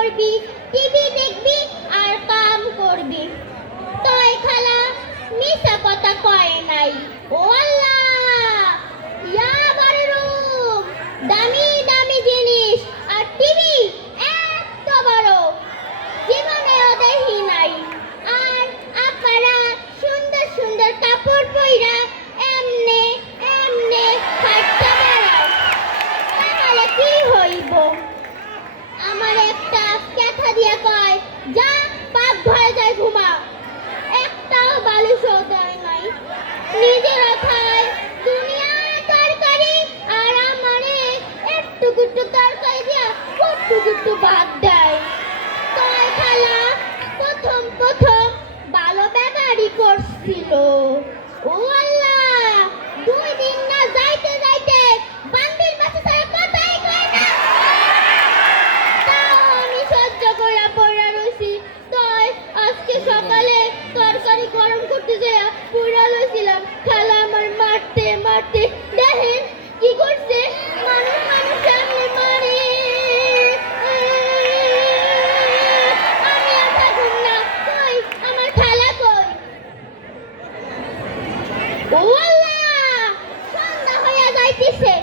করবি, টিভি দেখবি আর কাম করবি। তয় খালা মিছা কথা কয় নাই। ও আল্লাহ, ইয়া বড় রুম, দামি দামি জিনিস আর টিভি এত বড়, জীবনেও দেখি নাই। আর আপারা সুন্দর সুন্দর কাপড় পইরা এমনে এমনে হাঁটতে বেড়ায়, তাহলে কি হইব? আমার একটা কথা দিয়া কয়, যা পাক ঘরে যাই ঘুমা। একটাও বালিশও দেয় নাই। নিজেরা খায় দুনিয়ার তরকারি আর আমারে একটু গুট্টু তরকারি দিয়া গুট্টু গুট্টু ভাত দেয়। তয় খালা প্রথম প্রথম ভালো ব্যবহারই করছিল। ও আল্লাহ, 2 দিন না যাইতে যাইতে বান্দির মাছে ছাড়া কথাই কয় না। তাও আমি সহ্য করে পড়া রইছি। তাই আজকে সকালে তরকারি গরম করতে যেয়ে পুরা লইছিলাম। খালা আমার মারতে মারতে দেখেন কি করছে, মানুষ মানুষ সামনে মারে। আমি আর থাকুম না। কই আমার খালা কই? ও আল্লাহ, সন্ধ্যা হইয়া যাইতেছে।